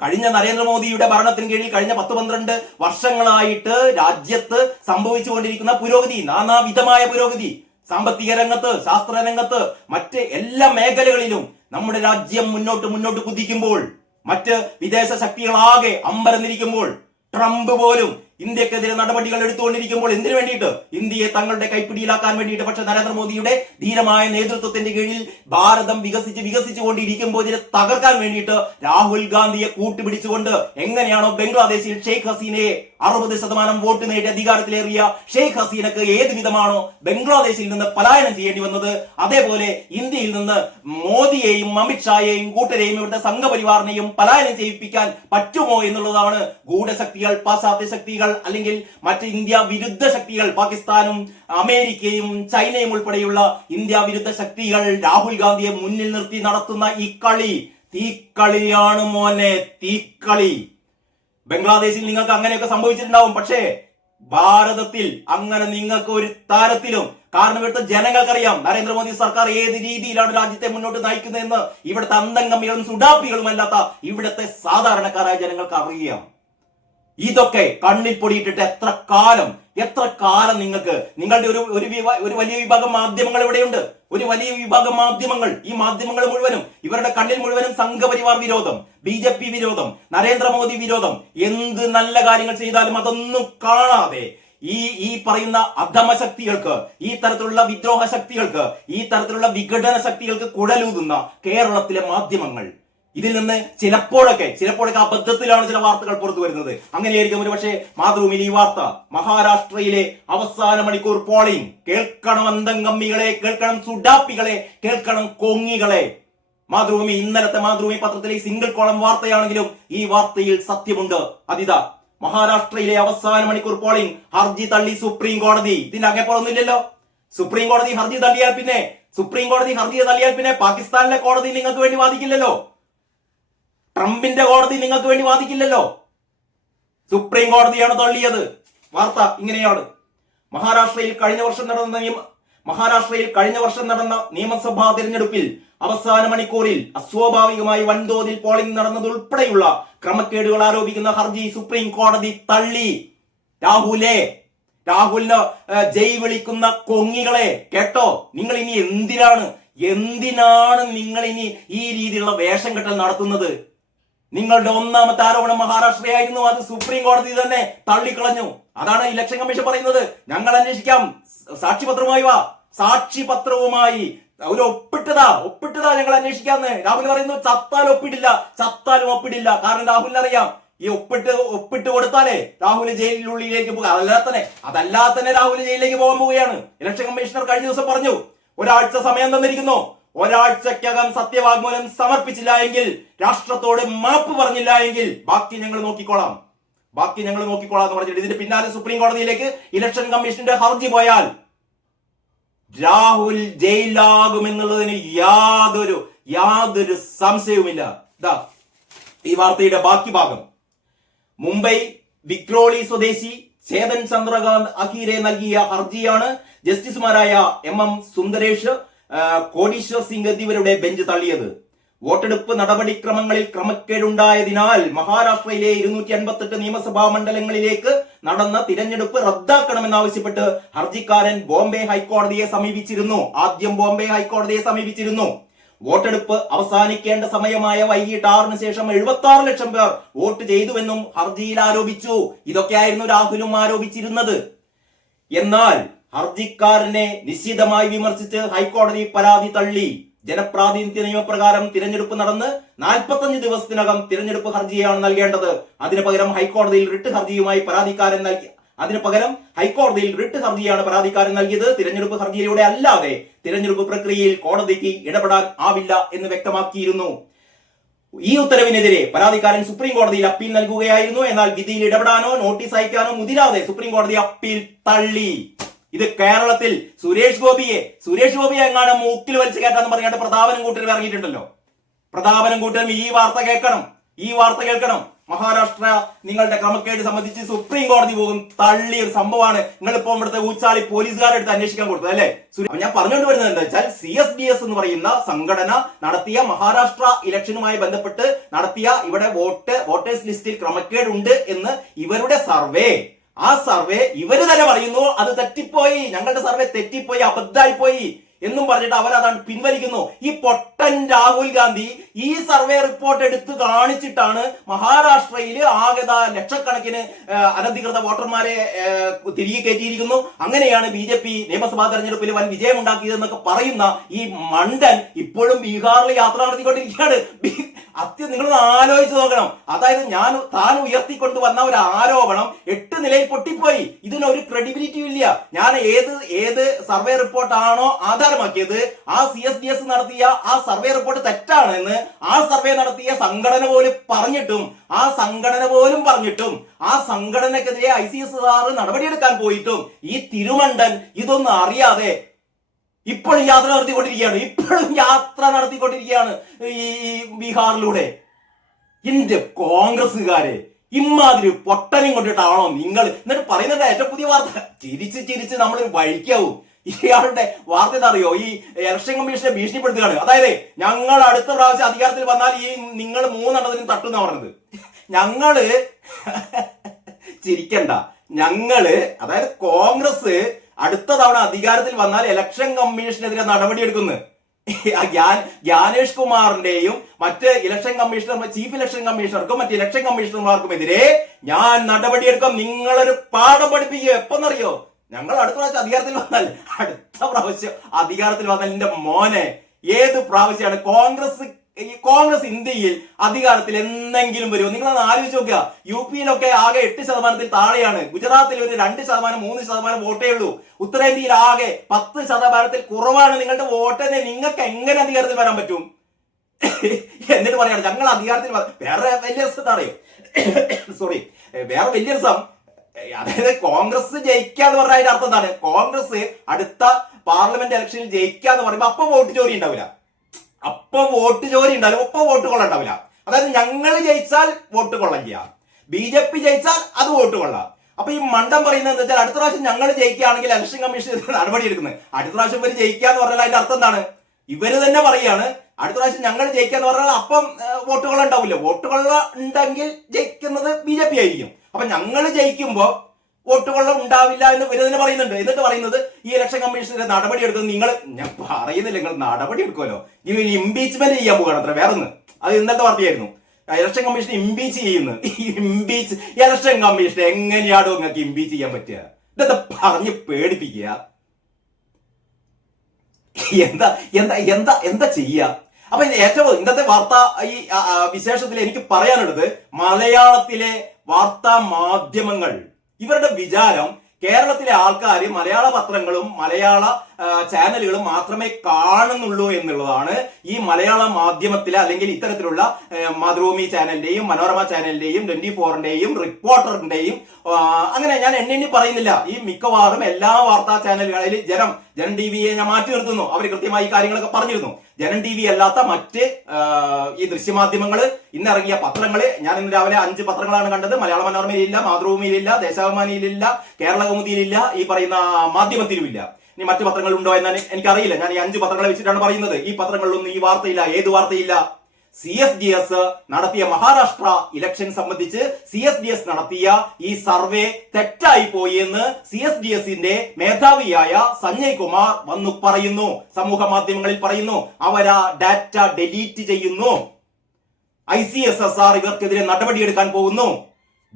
കഴിഞ്ഞ നരേന്ദ്രമോദിയുടെ ഭരണത്തിന് കീഴിൽ കഴിഞ്ഞ പത്ത് പന്ത്രണ്ട് വർഷങ്ങളായിട്ട് രാജ്യത്ത് സംഭവിച്ചുകൊണ്ടിരിക്കുന്ന പുരോഗതി നാനാവിധമായ പുരോഗതി സാമ്പത്തിക രംഗത്ത് ശാസ്ത്ര രംഗത്ത് മറ്റ് എല്ലാ മേഖലകളിലും നമ്മുടെ രാജ്യം മുന്നോട്ട് മുന്നോട്ട് കുതിക്കുമ്പോൾ മറ്റ് വിദേശ ശക്തികളാകെ അമ്പരന്നിരിക്കുമ്പോൾ ട്രംപ് പോലും ഇന്ത്യക്കെതിരെ നടപടികൾ എടുത്തുകൊണ്ടിരിക്കുമ്പോൾ എന്തിനു വേണ്ടിയിട്ട്? ഇന്ത്യയെ തങ്ങളുടെ കൈപ്പിടിയിലാക്കാൻ വേണ്ടിയിട്ട് പക്ഷെ നരേന്ദ്രമോദിയുടെ ധീരമായ നേതൃത്വത്തിന്റെ കീഴിൽ ഭാരതം വികസിച്ച് വികസിച്ചു കൊണ്ടിരിക്കുമ്പോൾ ഇതിനെ തകർക്കാൻ വേണ്ടിയിട്ട് രാഹുൽ ഗാന്ധിയെ കൂട്ടുപിടിച്ചുകൊണ്ട് എങ്ങനെയാണോ ബംഗ്ലാദേശിൽ ഷെയ്ഖ് ഹസീനയെ അറുപത് ശതമാനം വോട്ട് നേടി അധികാരത്തിലേറിയ ഷെയ്ഖ് ഹസീനക്ക് ഏത് വിധമാണോ ബംഗ്ലാദേശിൽ നിന്ന് പലായനം ചെയ്യേണ്ടി വന്നത് അതേപോലെ ഇന്ത്യയിൽ നിന്ന് മോദിയെയും അമിത്ഷായെയും കൂട്ടരെയും ഇവിടുത്തെ സംഘപരിവാറിനെയും പലായനം ചെയ്യിപ്പിക്കാൻ പറ്റുമോ എന്നുള്ളതാണ് ഗൂഢശക്തികൾ പാശ്ചാത്യ ശക്തികൾ അല്ലെങ്കിൽ മറ്റ് ഇന്ത്യ വിരുദ്ധ ശക്തികൾ പാകിസ്ഥാനും അമേരിക്കയും ചൈനയും ഉൾപ്പെടെയുള്ള ഇന്ത്യ വിരുദ്ധ ശക്തികൾ രാഹുൽ ഗാന്ധിയെ മുന്നിൽ നിർത്തി നടത്തുന്ന ഈ കളി തീക്കളിയാണ് മോനെ തീക്കളി ബംഗ്ലാദേശിൽ നിങ്ങൾക്ക് അങ്ങനെയൊക്കെ സംഭവിച്ചിട്ടുണ്ടാവും പക്ഷേ ഭാരതത്തിൽ അങ്ങനെ നിങ്ങൾക്ക് ഒരു താരത്തിലും കാരണം ഇവിടുത്തെ ജനങ്ങൾക്കറിയാം നരേന്ദ്രമോദി സർക്കാർ ഏത് രീതിയിലാണ് രാജ്യത്തെ മുന്നോട്ട് നയിക്കുന്നതെന്ന് ഇവിടുത്തെ അന്തംഗമികളും സുഡാപ്പികളും അല്ലാത്ത ഇവിടുത്തെ സാധാരണക്കാരായ ജനങ്ങൾക്ക് അറിയാം. ഇതൊക്കെ കണ്ണിൽ പൊടിയിട്ടിട്ട് എത്ര കാലം എത്ര കാലം നിങ്ങൾക്ക് നിങ്ങളുടെ ഒരു ഒരു ഒരു വലിയ വിഭാഗം മാധ്യമങ്ങൾ ഇവിടെയുണ്ട്. ഒരു വലിയ വിഭാഗം മാധ്യമങ്ങൾ ഈ മാധ്യമങ്ങൾ മുഴുവനും ഇവരുടെ കണ്ണിൽ മുഴുവനും സംഘപരിവാർ വിരോധം ബി ജെ പി വിരോധം നരേന്ദ്രമോദി വിരോധം. എന്ത് നല്ല കാര്യങ്ങൾ ചെയ്താലും അതൊന്നും കാണാതെ ഈ ഈ പറയുന്ന അധമ ശക്തികൾക്ക് ഈ തരത്തിലുള്ള വിദ്രോഹ ശക്തികൾക്ക് ഈ തരത്തിലുള്ള വിഘടന ശക്തികൾക്ക് കുഴലൂതുന്ന കേരളത്തിലെ മാധ്യമങ്ങൾ. ഇതിൽ നിന്ന് ചിലപ്പോഴൊക്കെ ചിലപ്പോഴൊക്കെ അബദ്ധത്തിലാണ് ചില വാർത്തകൾ പുറത്തു വരുന്നത്. അങ്ങനെയായിരിക്കും ഒരു പക്ഷേ മാതൃഭൂമിയിൽ ഈ വാർത്ത. മഹാരാഷ്ട്രയിലെ അവസാന മണിക്കൂർ പോളിംഗ് കേൾക്കണം അന്തംഗമ്മികളെ കേൾക്കണം സുഡാപ്പികളെ കേൾക്കണം കൊങ്ങികളെ. മാതൃഭൂമി ഇന്നലത്തെ മാതൃഭൂമി പത്രത്തിലെ സിംഗിൾ കോളം വാർത്തയാണെങ്കിലും ഈ വാർത്തയിൽ സത്യമുണ്ട്. അതിത മഹാരാഷ്ട്രയിലെ അവസാന മണിക്കൂർ പോളിംഗ് ഹർജി തള്ളി സുപ്രീം കോടതി. ഇതിന്റെ പോലൊന്നുമില്ലല്ലോ. സുപ്രീം കോടതി ഹർജി തള്ളിയാൽ പിന്നെ സുപ്രീം കോടതി ഹർജി തള്ളിയാൽ പിന്നെ പാകിസ്ഥാനിലെ കോടതി നിങ്ങൾക്ക് വേണ്ടി വാദിക്കില്ലല്ലോ. ട്രംപിന്റെ കോടതി നിങ്ങൾക്ക് വേണ്ടി വാദിക്കില്ലല്ലോ. സുപ്രീം കോടതിയാണ് തള്ളിയത്. വാർത്ത ഇങ്ങനെയാണ്. മഹാരാഷ്ട്രയിൽ കഴിഞ്ഞ വർഷം നടന്ന നിയമ മഹാരാഷ്ട്രയിൽ കഴിഞ്ഞ വർഷം നടന്ന നിയമസഭാ തിരഞ്ഞെടുപ്പിൽ അവസാന മണിക്കൂറിൽ അസ്വാഭാവികമായി വൻതോതിൽ പോളിംഗ് നടന്നതുൾപ്പെടെയുള്ള ക്രമക്കേടുകൾ ആരോപിക്കുന്ന ഹർജി സുപ്രീം കോടതി തള്ളി. രാഹുലെ രാഹുലിന് ജയ് വിളിക്കുന്ന കൊങ്ങികളെ കേട്ടോ. നിങ്ങൾ ഇനി എന്തിനാണ്? എന്തിനാണ് നിങ്ങൾ ഇനി ഈ രീതിയിലുള്ള വേഷം കെട്ടൽ നടത്തുന്നത്? നിങ്ങളുടെ ഒന്നാമത്തെ ആരോപണം മഹാരാഷ്ട്രയായിരുന്നു. അത് സുപ്രീം കോടതി തന്നെ തള്ളിക്കളഞ്ഞു. അതാണ് ഇലക്ഷൻ കമ്മീഷൻ പറയുന്നത്. ഞങ്ങൾ അന്വേഷിക്കാം. സാക്ഷിപത്രവുമായി വാ. സാക്ഷിപത്രവുമായി. ഒരു ഒപ്പിട്ടതാ. ഒപ്പിട്ടതാ ഞങ്ങൾ അന്വേഷിക്കാന്ന്. രാഹുൽ പറയുന്നു ചത്താൽ ഒപ്പിടില്ല. ചത്താലും ഒപ്പിടില്ല. കാരണം രാഹുലിന് അറിയാം ഈ ഒപ്പിട്ട് ഒപ്പിട്ട് കൊടുത്താലേ രാഹുൽ ജയിലിനുള്ളിലേക്ക് പോകുക അതല്ലാതെ തന്നെ തന്നെ രാഹുൽ ജയിലിലേക്ക് പോകാൻ പോവുകയാണ്. ഇലക്ഷൻ കമ്മീഷണർ കഴിഞ്ഞ ദിവസം പറഞ്ഞു ഒരാഴ്ച സമയം തന്നിരിക്കുന്നു. ഒരാഴ്ചക്കകം സത്യവാങ്മൂലം സമർപ്പിച്ചില്ല എങ്കിൽ രാഷ്ട്രത്തോട് മാപ്പ് പറഞ്ഞില്ല എങ്കിൽ ബാക്കി ഞങ്ങൾ നോക്കിക്കോളാം. ബാക്കി ഞങ്ങൾ നോക്കിക്കോളാം എന്ന് പറഞ്ഞിട്ട് ഇതിന്റെ പിന്നാലെ സുപ്രീം കോടതിയിലേക്ക് ഇലക്ഷൻ കമ്മീഷന്റെ ഹർജി പോയാൽ രാഹുൽ ജയിലാകുമെന്നുള്ളതിന് യാതൊരു യാതൊരു സംശയവുമില്ല. ഇതാ ഈ വാർത്തയുടെ ബാക്കി ഭാഗം. മുംബൈ വിക്രോളി സ്വദേശി ചേതൻ ചന്ദ്രകാന്ത് അഹീരെ നൽകിയ ഹർജിയാണ് ജസ്റ്റിസുമാരായ എം എം സുന്ദരേഷ് കോടീശ്വർ സിംഗ് എന്നിവരുടെ ബെഞ്ച് തള്ളിയത്. വോട്ടെടുപ്പ് നടപടിക്രമങ്ങളിൽ ക്രമക്കേടുണ്ടായതിനാൽ മഹാരാഷ്ട്രയിലെ ഇരുന്നൂറ്റി അൻപത്തെട്ട് നിയമസഭാ മണ്ഡലങ്ങളിലേക്ക് നടന്ന തിരഞ്ഞെടുപ്പ് റദ്ദാക്കണമെന്നാവശ്യപ്പെട്ട് ഹർജിക്കാരൻ ബോംബെ ഹൈക്കോടതിയെ സമീപിച്ചിരുന്നു. ആദ്യം ബോംബെ ഹൈക്കോടതിയെ സമീപിച്ചിരുന്നു. വോട്ടെടുപ്പ് അവസാനിക്കേണ്ട സമയമായ വൈകിട്ട് ആറിന് ശേഷം എഴുപത്തി ആറ് ലക്ഷം പേർ വോട്ട് ചെയ്തുവെന്നും ഹർജിയിൽ ആരോപിച്ചു. ഇതൊക്കെയായിരുന്നു രാഹുലും ആരോപിച്ചിരുന്നത്. എന്നാൽ ഹർജിക്കാരനെ നിശ്ചിതമായി വിമർശിച്ച് ഹൈക്കോടതി പരാതി തള്ളി. ജനപ്രാതിനിധ്യ നിയമപ്രകാരം തിരഞ്ഞെടുപ്പ് നടന്ന് നാൽപ്പത്തഞ്ച് ദിവസത്തിനകം തിരഞ്ഞെടുപ്പ് ഹർജിയാണ് നൽകേണ്ടത്. അതിനു പകരം ഹൈക്കോടതിയിൽ റിട്ട് ഹർജിയുമായി പരാതിക്കാരൻ നൽകി അതിനു പകരം ഹൈക്കോടതിയിൽ റിട്ട് ഹർജിയാണ് പരാതിക്കാരൻ നൽകിയത്. തിരഞ്ഞെടുപ്പ് ഹർജിയിലൂടെ അല്ലാതെ തിരഞ്ഞെടുപ്പ് പ്രക്രിയയിൽ കോടതിക്ക് ഇടപെടാൻ ആവില്ല എന്ന് വ്യക്തമാക്കിയിരുന്നു. ഈ ഉത്തരവിനെതിരെ പരാതിക്കാരൻ സുപ്രീം കോടതിയിൽ അപ്പീൽ നൽകുകയായിരുന്നു. എന്നാൽ വിധിയിൽ ഇടപെടാനോ നോട്ടീസ് അയക്കാനോ മുതിരാതെ സുപ്രീം കോടതി അപ്പീൽ തള്ളി. ഇത് കേരളത്തിൽ സുരേഷ് ഗോപിയെ സുരേഷ് ഗോപിയെ എങ്ങാനും മൂക്കിൽ വലിച്ചു കയറ്റാന്ന് പറഞ്ഞിട്ട് പ്രതാപനം കൂട്ടരും ഇറങ്ങിയിട്ടുണ്ടല്ലോ. പ്രതാപനം കൂട്ടരും ഈ വാർത്ത കേൾക്കണം ഈ വാർത്ത കേൾക്കണം. മഹാരാഷ്ട്ര നിങ്ങളുടെ ക്രമക്കേട് സംബന്ധിച്ച് സുപ്രീം കോടതി പോകും തള്ളിയ ഒരു സംഭവമാണ്. നിങ്ങൾ ഇപ്പോൾ ഇവിടുത്തെ ഊച്ചാളി പോലീസുകാരെ എടുത്ത് അന്വേഷിക്കാൻ കൊടുത്തത് അല്ലേ? ഞാൻ പറഞ്ഞുകൊണ്ട് വരുന്നത് എന്താ വെച്ചാൽ സി എസ് ഡി എസ് എന്ന് പറയുന്ന സംഘടന നടത്തിയ മഹാരാഷ്ട്ര ഇലക്ഷനുമായി ബന്ധപ്പെട്ട് നടത്തിയ ഇവിടെ വോട്ട് വോട്ടേഴ്സ് ലിസ്റ്റിൽ ക്രമക്കേടുണ്ട് എന്ന് ഇവരുടെ സർവേ ആ സർവേ ഇവർ തന്നെ പറയുന്നു അത് തെറ്റിപ്പോയി ഞങ്ങളുടെ സർവേ തെറ്റിപ്പോയി അബദ്ധമായി പോയി എന്നും പറഞ്ഞിട്ട് അവരതാണ് പിൻവലിക്കുന്നു. ഈ പൊട്ടൻ രാഹുൽ ഗാന്ധി ഈ സർവേ റിപ്പോർട്ട് എടുത്ത് കാണിച്ചിട്ടാണ് മഹാരാഷ്ട്രയിൽ ആകെ ലക്ഷക്കണക്കിന് അനധികൃത വോട്ടർമാരെ തിരികെ കയറ്റിയിരിക്കുന്നു. അങ്ങനെയാണ് ബി ജെ പി നിയമസഭാ തെരഞ്ഞെടുപ്പിൽ വൻ വിജയം ഉണ്ടാക്കിയതെന്നൊക്കെ പറയുന്ന ഈ മണ്ടൻ ഇപ്പോഴും ബീഹാറിൽ യാത്ര നടത്തിക്കൊണ്ടിരിക്കുകയാണ്. അത്യ നിങ്ങൾ ആലോചിച്ച് നോക്കണം. അതായത് ഞാൻ താൻ ഉയർത്തിക്കൊണ്ടുവന്ന ഒരു ആരോപണം എട്ട് നിലയിൽ പൊട്ടിപ്പോയി. ഇതിനൊരു ക്രെഡിബിലിറ്റി ഇല്ല. ഞാൻ ഏത് ഏത് സർവേ റിപ്പോർട്ടാണോ ആധാരമാക്കിയത് ആ സി എസ് ഡി എസ് നടത്തിയ ആ സർവേ റിപ്പോർട്ട് തെറ്റാണ് എന്ന് ആ സർവേ നടത്തിയ സംഘടന പോലും പറഞ്ഞിട്ടും ആ സംഘടന പോലും പറഞ്ഞിട്ടും ആ സംഘടനക്കെതിരെ ഐ സി എസ് ആർ നടപടിയെടുക്കാൻ പോയിട്ടും ഈ തിരുമണ്ടൻ ഇതൊന്നും അറിയാതെ ഇപ്പോഴും യാത്ര നടത്തിക്കൊണ്ടിരിക്കുകയാണ്. ഇപ്പോഴും യാത്ര നടത്തിക്കൊണ്ടിരിക്കുകയാണ് ഈ ബീഹാറിലൂടെ. എന്റെ കോൺഗ്രസ്സുകാരെ ഇമാതിരി പൊട്ടനും കൊണ്ടിട്ടാണോ നിങ്ങൾ? എന്നിട്ട് പറയുന്നത് ഏറ്റവും പുതിയ വാർത്ത. ചിരിച്ച് ചിരിച്ച് നമ്മൾ വഴിക്കാവും. ഇയാളുടെ വാർത്ത എന്താ ഈ ഇലക്ഷൻ കമ്മീഷനെ ഭീഷണിപ്പെടുത്തുകയാണ്. അതായത് ഞങ്ങൾ അടുത്ത പ്രാവശ്യം അധികാരത്തിൽ വന്നാൽ ഈ നിങ്ങൾ മൂന്നെണ്ണത്തിനും തട്ടുന്ന പറഞ്ഞത്. ഞങ്ങൾ ചിരിക്കണ്ട. ഞങ്ങൾ അതായത് കോൺഗ്രസ് അടുത്ത തവണ അധികാരത്തിൽ വന്നാൽ ഇലക്ഷൻ കമ്മീഷനെതിരെ നടപടിയെടുക്കുന്നു. ആ ഗ്യാൻ- ജ്ഞാനേഷ് കുമാറിന്റെയും മറ്റ് ഇലക്ഷൻ കമ്മീഷണർ ചീഫ് ഇലക്ഷൻ കമ്മീഷണർക്കും മറ്റ് ഇലക്ഷൻ കമ്മീഷണർമാർക്കും എതിരെ ഞാൻ നടപടിയെടുക്കാം. നിങ്ങളൊരു പാഠം പഠിപ്പിക്കുക എപ്പെന്നറിയോ? ഞങ്ങൾ അടുത്ത പ്രാവശ്യം അധികാരത്തിൽ വന്നാൽ അടുത്ത പ്രാവശ്യം അധികാരത്തിൽ വന്നാൽ എന്റെ മോനെ. ഏത് പ്രാവശ്യമാണ്? കോൺഗ്രസ് ഈ കോൺഗ്രസ് ഇന്ത്യയിൽ അധികാരത്തിൽ എന്തെങ്കിലും വരുമോ? നിങ്ങൾ ഒന്ന് ആലോചിച്ച് നോക്കുക. യു പിയിലൊക്കെ ആകെ എട്ട് ശതമാനത്തിൽ താഴെയാണ്. ഗുജറാത്തിൽ ഒരു രണ്ട് ശതമാനം മൂന്ന് ശതമാനം വോട്ടേ ഉള്ളൂ. ഉത്തരേന്ത്യയിൽ ആകെ പത്ത് ശതമാനത്തിൽ കുറവാണ് നിങ്ങളുടെ വോട്ട്. തന്നെ നിങ്ങൾക്ക് എങ്ങനെ അധികാരത്തിൽ വരാൻ പറ്റും? എന്നിട്ട് പറയാണ് ഞങ്ങൾ അധികാരത്തിൽ വേറെ വലിയ അറിയോ സോറി വേറെ വലിയ രസം അതായത് കോൺഗ്രസ് ജയിക്കുക എന്ന് പറഞ്ഞാൽ അതിന്റെ അർത്ഥം എന്താണ്? കോൺഗ്രസ് അടുത്ത പാർലമെന്റ് ഇലക്ഷനിൽ ജയിക്കുക എന്ന് പറയുമ്പോൾ അപ്പൊ വോട്ട് ചോരി ഉണ്ടാവില്ല. അപ്പൊ വോട്ട് ജോലി ഉണ്ടാവില്ല ഒപ്പം വോട്ട് കൊള്ള ഉണ്ടാവില്ല. അതായത് ഞങ്ങൾ ജയിച്ചാൽ വോട്ട് കൊള്ളം ചെയ്യാം. ബി ജെ പി ജയിച്ചാൽ അത് വോട്ട് കൊള്ളാം. അപ്പൊ ഈ മണ്ടം പറയുന്നത് എന്താ വെച്ചാൽ അടുത്ത പ്രാവശ്യം ഞങ്ങൾ ജയിക്കുകയാണെങ്കിൽ ഇലക്ഷൻ കമ്മീഷൻ നടപടി എടുക്കുന്നത്. അടുത്ത പ്രാവശ്യം ഇവർ ജയിക്കുക എന്ന് പറഞ്ഞാൽ അതിന്റെ അർത്ഥം എന്താണ്? ഇവർ തന്നെ പറയാണ് അടുത്ത പ്രാവശ്യം ഞങ്ങൾ ജയിക്കാന്ന് പറഞ്ഞാൽ അപ്പം വോട്ടുകൾ ഉണ്ടാവില്ല. വോട്ടുകൾ ഉണ്ടെങ്കിൽ ജയിക്കുന്നത് ബി ജെ പി ആയിരിക്കും. അപ്പൊ ഞങ്ങൾ ജയിക്കുമ്പോ വോട്ടുകൾ ഉണ്ടാവില്ല എന്ന് വരുന്നതിന് പറയുന്നുണ്ട്. എന്നിട്ട് പറയുന്നത് ഈ ഇലക്ഷൻ കമ്മീഷന്റെ നടപടി എടുക്കുന്നത് നിങ്ങൾ ഞാൻ പറയുന്നില്ല നിങ്ങൾ നടപടി എടുക്കുമല്ലോ. ഇനി ഇംപീച്ച്മെന്റ് ചെയ്യാൻ പോകണം അത്ര. വേറൊന്ന്. അത് ഇന്നത്തെ വാർത്തയായിരുന്നു. ഇലക്ഷൻ കമ്മീഷൻ ഇംപീച്ച് ചെയ്യുന്നു. ഇംപീച്ച് ഇലക്ഷൻ കമ്മീഷൻ എങ്ങനെയാണോ നിങ്ങൾക്ക് ഇംപീച്ച് ചെയ്യാൻ പറ്റുക? ഇതൊക്കെ പറഞ്ഞ് പേടിപ്പിക്കുക. എന്താ എന്താ എന്താ എന്താ ചെയ്യുക? അപ്പൊ ഏറ്റവും ഇന്നത്തെ വാർത്ത ഈ വിശേഷത്തിൽ എനിക്ക് പറയാനുള്ളത് മലയാളത്തിലെ വാർത്താ മാധ്യമങ്ങൾ. ഇവരുടെ വിചാരം കേരളത്തിലെ ആൾക്കാർ മലയാള പത്രങ്ങളും മലയാള ചാനലുകളും മാത്രമേ കാണുന്നുള്ളൂ എന്നുള്ളതാണ് ഈ മലയാള മാധ്യമത്തിലെ അല്ലെങ്കിൽ ഇത്തരത്തിലുള്ള മാതൃഭൂമി ചാനലിന്റെയും മനോരമ ചാനലിന്റെയും ട്വന്റി ഫോറിന്റെയും റിപ്പോർട്ടറിന്റെയും അങ്ങനെ ഞാൻ എണ്ണെണ്ണി പറയുന്നില്ല. ഈ മിക്കവാറും എല്ലാ വാർത്താ ചാനലുകളിൽ ജനം ജനം ടി വിയെ ഞാൻ മാറ്റി നിർത്തുന്നു. അവർ കൃത്യമായി കാര്യങ്ങളൊക്കെ പറഞ്ഞിരുന്നു. ജനം ടി വി അല്ലാത്ത മറ്റ് ഈ ദൃശ്യമാധ്യമങ്ങൾ ഇന്നിറങ്ങിയ പത്രങ്ങൾ ഞാൻ ഇന്ന് രാവിലെ അഞ്ച് പത്രങ്ങളാണ് കണ്ടത്. മലയാള മനോരമയിലില്ല മാതൃഭൂമിയിലില്ല ദേശാഭിമാനിയിലില്ല കേരള കൗമുദിയിലില്ല ഈ പറയുന്ന മാധ്യമത്തിലുമില്ല. ഇനി മറ്റു പത്രങ്ങൾ ഉണ്ടോ എന്നാൽ എനിക്കറിയില്ല. ഞാൻ ഈ അഞ്ച് പത്രങ്ങളെ വെച്ചിട്ടാണ് പറയുന്നത്. ഈ പത്രങ്ങളിലൊന്നും ഈ വാർത്തയില്ല ഏത് വാർത്തയില്ല? സി എസ് ഡി എസ് നടത്തിയ മഹാരാഷ്ട്ര ഇലക്ഷൻ സംബന്ധിച്ച് സി എസ് ഡി എസ് നടത്തിയ ഈ സർവേ തെറ്റായി പോയി എന്ന് സി എസ് ഡി എസിന്റെ മേധാവിയായ സഞ്ജയ് കുമാർ വന്നു പറയുന്നു. സമൂഹ മാധ്യമങ്ങളിൽ പറയുന്നു. അവരാ ഡാറ്റ ഡിലീറ്റ് ചെയ്യുന്നു. I C S S R ഇവർക്കെതിരെ നടപടിയെടുക്കാൻ പോകുന്നു.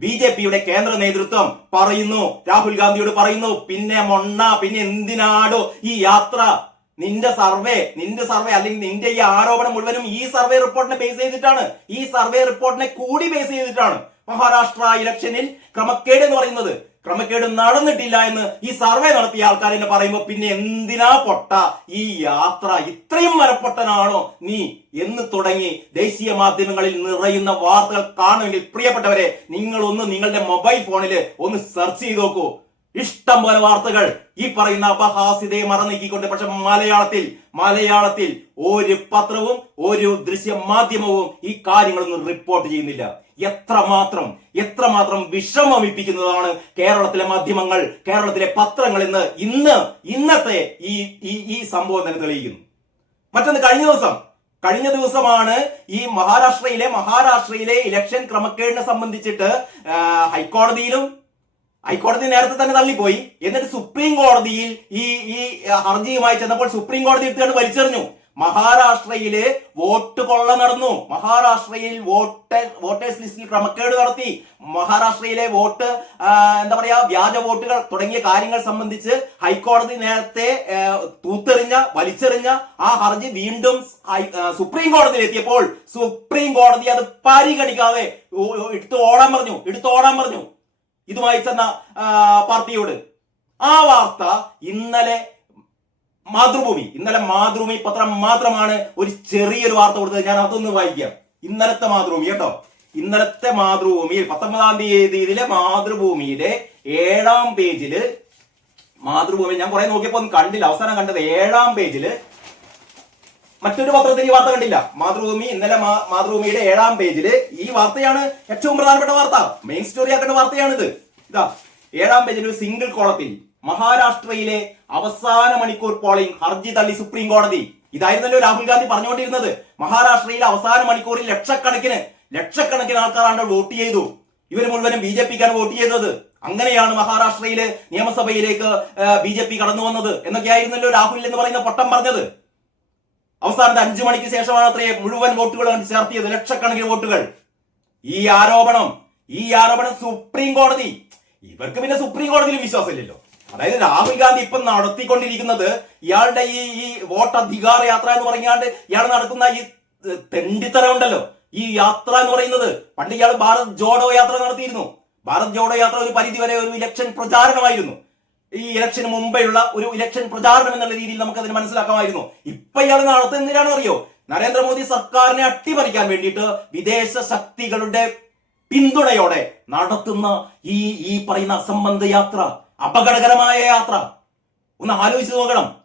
ബി ജെ പിയുടെ കേന്ദ്ര നേതൃത്വം പറയുന്നു. രാഹുൽ ഗാന്ധിയോട് പറയുന്നു പിന്നെ മൊണ്ണ പിന്നെ എന്തിനാടോ ഈ യാത്ര? നിന്റെ സർവേ നിന്റെ സർവേ അല്ലെങ്കിൽ നിന്റെ ഈ ആരോപണം മുഴുവനും ഈ സർവേ റിപ്പോർട്ടിനെ ബേസ് ചെയ്തിട്ടാണ്. ഈ സർവേ റിപ്പോർട്ടിനെ കൂടി ബേസ് ചെയ്തിട്ടാണ് മഹാരാഷ്ട്ര ഇലക്ഷനിൽ ക്രമക്കേട് എന്ന് പറയുന്നത്. ക്രമക്കേട് നടന്നിട്ടില്ല എന്ന് ഈ സർവേ നടത്തിയ ആൾക്കാർ എന്നെ പറയുമ്പോൾ പിന്നെ എന്തിനാ പൊട്ട? ഈ യാത്ര ഇത്രയും മരപ്പൊട്ടനാണോ നീ എന്ന് തുടങ്ങി ദേശീയ മാധ്യമങ്ങളിൽ നിറയുന്ന വാർത്തകൾ കാണുമെങ്കിൽ പ്രിയപ്പെട്ടവരെ നിങ്ങൾ ഒന്ന് നിങ്ങളുടെ മൊബൈൽ ഫോണിൽ ഒന്ന് സെർച്ച് ചെയ്ത് നോക്കൂ. ഇഷ്ടം പോലെ വാർത്തകൾ. ഈ പറയുന്ന അപഹാസ്യതയെ മറനീക്കിക്കൊണ്ട് പക്ഷെ മലയാളത്തിൽ മലയാളത്തിൽ ഒരു പത്രവും ഒരു ദൃശ്യ മാധ്യമവും ഈ കാര്യങ്ങളൊന്നും റിപ്പോർട്ട് ചെയ്യുന്നില്ല. എത്രമാത്രം എത്രമാത്രം വിഷമമിപ്പിക്കുന്നതാണ് കേരളത്തിലെ മാധ്യമങ്ങൾ കേരളത്തിലെ പത്രങ്ങൾ ഇന്ന് ഇന്ന് ഇന്നത്തെ ഈ ഈ സംഭവം തന്നെ തെളിയിക്കുന്നു. മറ്റൊന്ന് കഴിഞ്ഞ ദിവസം കഴിഞ്ഞ ദിവസമാണ് ഈ മഹാരാഷ്ട്രയിലെ മഹാരാഷ്ട്രയിലെ ഇലക്ഷൻ ക്രമക്കേടിനെ സംബന്ധിച്ചിട്ട് ഹൈക്കോടതിയിലും ഹൈക്കോടതി നേരത്തെ തന്നെ തള്ളിപ്പോയി. എന്നിട്ട് സുപ്രീം കോടതിയിൽ ഈ ഈ ഹർജിയുമായി ചെന്നപ്പോൾ സുപ്രീം കോടതി എടുത്തുകൊണ്ട് വലിച്ചെറിഞ്ഞു. മഹാരാഷ്ട്രയിൽ വോട്ട് കൊള്ള നടന്നു. മഹാരാഷ്ട്രയിൽ വോട്ട് വോട്ടേഴ്സ് ലിസ്റ്റിൽ ക്രമക്കേട് നടത്തി. മഹാരാഷ്ട്രയിലെ വോട്ട് എന്താ പറയാ വ്യാജ വോട്ടുകൾ തുടങ്ങിയ കാര്യങ്ങൾ സംബന്ധിച്ച് ഹൈക്കോടതി നേരത്തെ തൂത്തെറിഞ്ഞ വലിച്ചെറിഞ്ഞ ആ ഹർജി വീണ്ടും സുപ്രീം കോടതിയിൽ എത്തിയപ്പോൾ സുപ്രീം കോടതി അത് പരിഗണിക്കാതെ എടുത്ത് ഓടാൻ പറഞ്ഞു. എടുത്ത് ഓടാൻ പറഞ്ഞു. ഇതുമായി ചെന്ന പാർട്ടിയോട്. ആ വാർത്ത ഇന്നലെ മാതൃഭൂമി. ഇന്നലെ മാതൃഭൂമി പത്രം മാത്രമാണ് ഒരു ചെറിയൊരു വാർത്ത കൊടുത്തത്. ഞാൻ അതൊന്ന് വായിക്കാം. ഇന്നലത്തെ മാതൃഭൂമി കേട്ടോ. ഇന്നലത്തെ മാതൃഭൂമിയിൽ പത്തൊമ്പതാം തീയതിയിലെ മാതൃഭൂമിയിലെ ഏഴാം പേജിൽ മാതൃഭൂമി ഞാൻ കുറെ നോക്കിയപ്പോ ഒന്നും കണ്ടില്ല. അവസാനം കണ്ടത് ഏഴാം പേജിൽ മറ്റൊരു പത്രത്തിൽ ഈ വാർത്ത കണ്ടില്ല. മാതൃഭൂമി ഇന്നലെ മാതൃഭൂമിയുടെ ഏഴാം പേജിൽ ഈ വാർത്തയാണ് ഏറ്റവും പ്രധാനപ്പെട്ട വാർത്ത. മെയിൻ സ്റ്റോറി ആക്കേണ്ട വാർത്തയാണിത്. ഇതാ ഏഴാം പേജിൽ ഒരു സിംഗിൾ കോളത്തിൽ മഹാരാഷ്ട്രയിലെ അവസാന മണിക്കൂർ പോളിംഗ് ഹർജി തള്ളി സുപ്രീം കോടതി. ഇതായിരുന്നല്ലോ രാഹുൽ ഗാന്ധി പറഞ്ഞുകൊണ്ടിരുന്നത്. മഹാരാഷ്ട്രയിലെ അവസാന മണിക്കൂറിൽ ലക്ഷക്കണക്കിന് ലക്ഷക്കണക്കിന് ആൾക്കാരാണ് വോട്ട് ചെയ്തു. ഇവർ മുഴുവനും ബി ജെ പിക്കാണ് വോട്ട് ചെയ്തത്. അങ്ങനെയാണ് മഹാരാഷ്ട്രയിലെ നിയമസഭയിലേക്ക് ബി ജെ പി കടന്നു വന്നത്. എന്നൊക്കെയായിരുന്നല്ലോ രാഹുൽ എന്ന് പറയുന്ന പൊട്ടം പറഞ്ഞത്. അവസാനത്തെ അഞ്ചു മണിക്ക് ശേഷമാണ് അത്രേ മുഴുവൻ വോട്ടുകൾ ചേർത്തിയത്. ലക്ഷക്കണക്കിന് വോട്ടുകൾ. ഈ ആരോപണം ഈ ആരോപണം സുപ്രീം കോടതി. ഇവർക്ക് പിന്നെ സുപ്രീം കോടതിയിൽ വിശ്വാസമില്ലല്ലോ. അതായത് രാഹുൽ ഗാന്ധി ഇപ്പം നടത്തിക്കൊണ്ടിരിക്കുന്നത് ഇയാളുടെ ഈ ഈ വോട്ട് അധികാര യാത്ര എന്ന് പറഞ്ഞാണ്ട് ഇയാൾ നടക്കുന്ന ഈ തെണ്ടിത്തരം ഉണ്ടല്ലോ. ഈ യാത്ര എന്ന് പറയുന്നത് പണ്ട് ഇയാൾ ഭാരത് ജോഡോ യാത്ര നടത്തിയിരുന്നു. ഭാരത് ജോഡോ യാത്ര ഒരു പരിധി വരെ ഒരു ഇലക്ഷൻ പ്രചാരണമായിരുന്നു. ഈ ഇലക്ഷന് മുമ്പെയുള്ള ഒരു ഇലക്ഷൻ പ്രചാരണം എന്നുള്ള രീതിയിൽ നമുക്ക് അതിന് മനസ്സിലാക്കാമായിരുന്നു. ഇപ്പൊ ഇയാൾ നടത്തുന്നതിനാണ് അറിയോ? നരേന്ദ്രമോദി സർക്കാരിനെ അട്ടിമറിക്കാൻ വേണ്ടിയിട്ട് വിദേശ ശക്തികളുടെ പിന്തുണയോടെ നടത്തുന്ന ഈ ഈ പറയുന്ന അസംബന്ധ യാത്ര. അപകടകരമായ യാത്ര. ഒന്ന് ആലോചിച്ച് നോക്കണം.